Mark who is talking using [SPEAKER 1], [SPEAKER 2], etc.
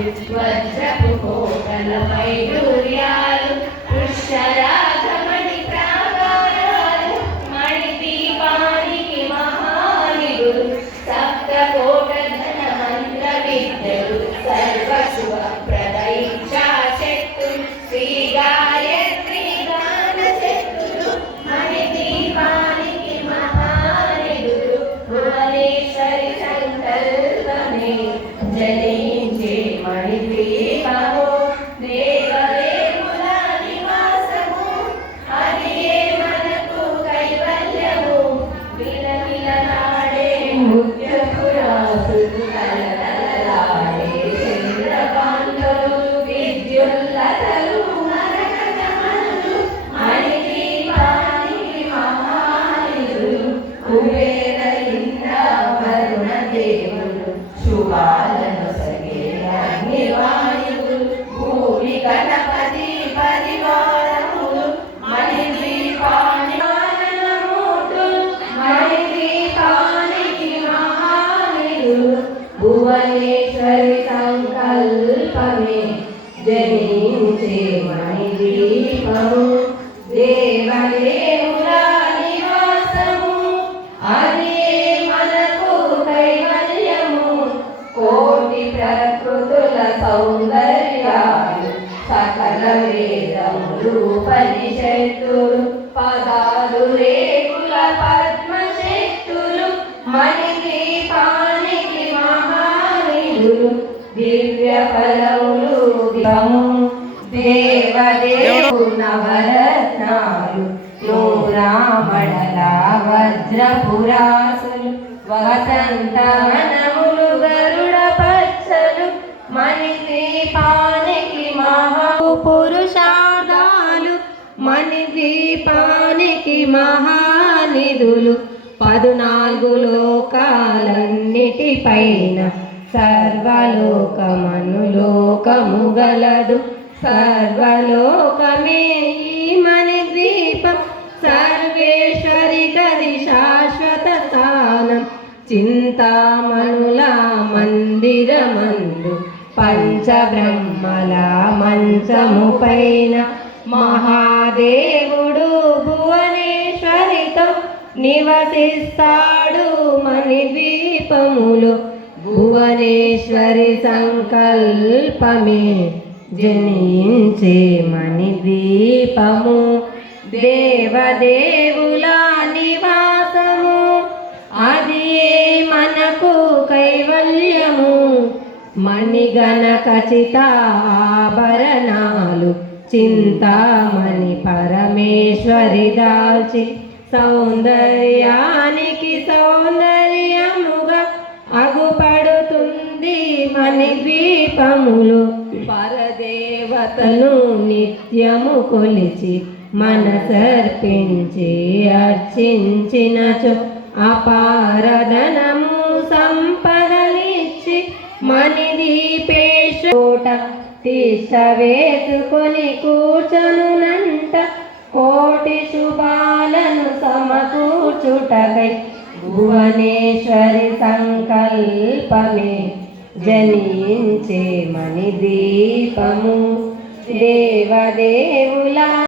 [SPEAKER 1] వజ్రపు కోటల వైడూర్యాలు పుష్యరాగమణి ప్రాకారాలు మణి దీపానికి మహానిగులు సప్త కోట ధన మంత్ర విద్యలు సర్వ శుభ ప్రదయిచ్చా శక్తులు శ్రీ గాయత్రి గాన శక్తులు మణి దీపానికి మహానిగులు భువనేశ్వరి సంకల్పమే కుబేర ఇంద్ర వరుణ దేవులు శుభాలను భువనేశ్వరి సంకల్పమే జనించే మణిదీపము దేవదేవుల నివాసము అది మనకు కైవల్యము. కోటి ప్రకృతుల సౌందర్యాలు సకల వేదములు ఉపనిషత్తులు పదాలు రేకుల పద్మశక్తులు మణిదే దివ్య ఫలములు దేవదేవు నవరత్నాలు నూరామడల వజ్రపురాసులు వసంతవనములు గరుడ పచ్చలు. మణిదీపానికి మహా పురుషార్థాలు మణిదీపానికి మహానిధులు. పదునాలుగు లోకాలన్నిటిపైన సర్వలోకమను లోకము గలదు సర్వలోకమే ఈ మణి దీపం సర్వేశ్వరి గది శాశ్వత స్థానం. చింతామణుల మందిరమందు పంచబ్రహ్మల మంచము పైన మహాదేవుడు భువనేశ్వరితో నివసిస్తాడు మణి ద్వీపములో. భువనేశ్వరి సంకల్పమే జనించే మణి దీపము. దేవదేవుల నివాసము అది మనకు కైవల్యము. మణిగణ ఖచ్చిత ఆభరణాలు చింతామణి పరమేశ్వరి దాల్చి సౌందర్యానికి సౌందర్య ద్వీపములు పరదేవతను నిత్యము కొలిచి మనసర్పించి అర్చించినచో. అపారధనము సంపదలిచ్చి మణిదీపేశోట తీసవేసుకొని వేసుకొని కూర్చనునంట. కోటి శుభాలను సమకూర్చుటకై భువనేశ్వరి సంకల్పమే జనించే మణి దీపము. దేవదేవులా